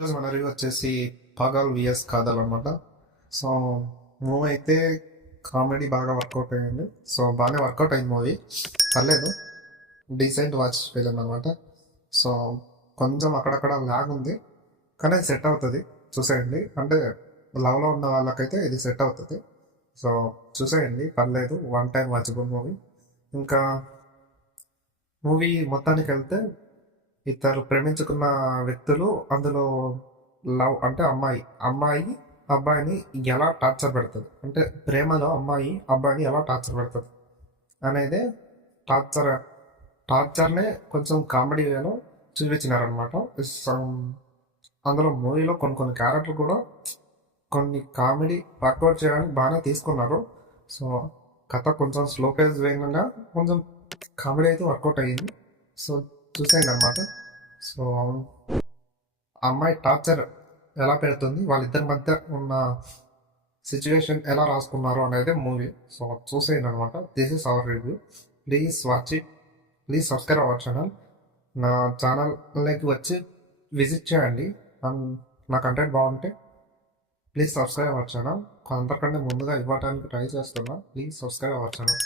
ఈరోజు మన రివ్యూ వచ్చేసి పగల్ విఎస్ కాదల్ అనమాట. సో మూవీ అయితే కామెడీ బాగా వర్కౌట్ అయ్యింది. సో బాగానే వర్కౌట్ అయింది మూవీ, పర్లేదు, డీసెంట్ వాచ్ ఫిలిం అనమాట. సో కొంచెం అక్కడక్కడ లాగ్ ఉంది, కానీ అది సెట్ అవుతుంది, చూసేయండి. అంటే లవ్లో ఉన్న వాళ్ళకైతే ఇది సెట్ అవుతుంది. సో చూసేయండి, పర్లేదు, వన్ టైం వాచబుల్ మూవీ. ఇంకా మూవీ మొత్తానికి వెళ్తే ఇద్దరు ప్రేమించుకున్న వ్యక్తులు అందులో లవ్ అంటే అమ్మాయి అబ్బాయిని ఎలా టార్చర్ పెడుతుంది, అంటే ప్రేమలో అమ్మాయి అబ్బాయిని ఎలా టార్చర్ పెడుతుంది అనేది టార్చర్ టార్చర్నే కొంచెం కామెడీ వేలో చూపించినారనమాట. అందులో మూవీలో కొన్ని కొన్ని క్యారెక్టర్లు కూడా కొన్ని కామెడీ వర్కౌట్ చేయడానికి బాగానే తీసుకున్నారు. సో కథ కొంచెం స్లో పేజ్ వేగంగా కొంచెం కామెడీ అయితే వర్కౌట్ అయ్యింది. సో చూసేయండి అనమాట. సో అమ్మాయి టార్చర్ ఎలా పెడుతుంది, వాళ్ళిద్దరి మధ్య ఉన్న సిచ్యువేషన్ ఎలా రాసుకున్నారు అనేది మూవీ. సో చూసేయండి అనమాట. This is our review. Please watch it. Please subscribe our channel. నా ఛానల్లోకి వచ్చి విజిట్ చేయండి. అండ్ నా కంటెంట్ బాగుంటే ప్లీజ్ సబ్స్క్రైబ్ అవర్ ఛానల్. అందరికంటే ముందుగా ఇవ్వడానికి ట్రై చేస్తున్నా. Please subscribe our channel.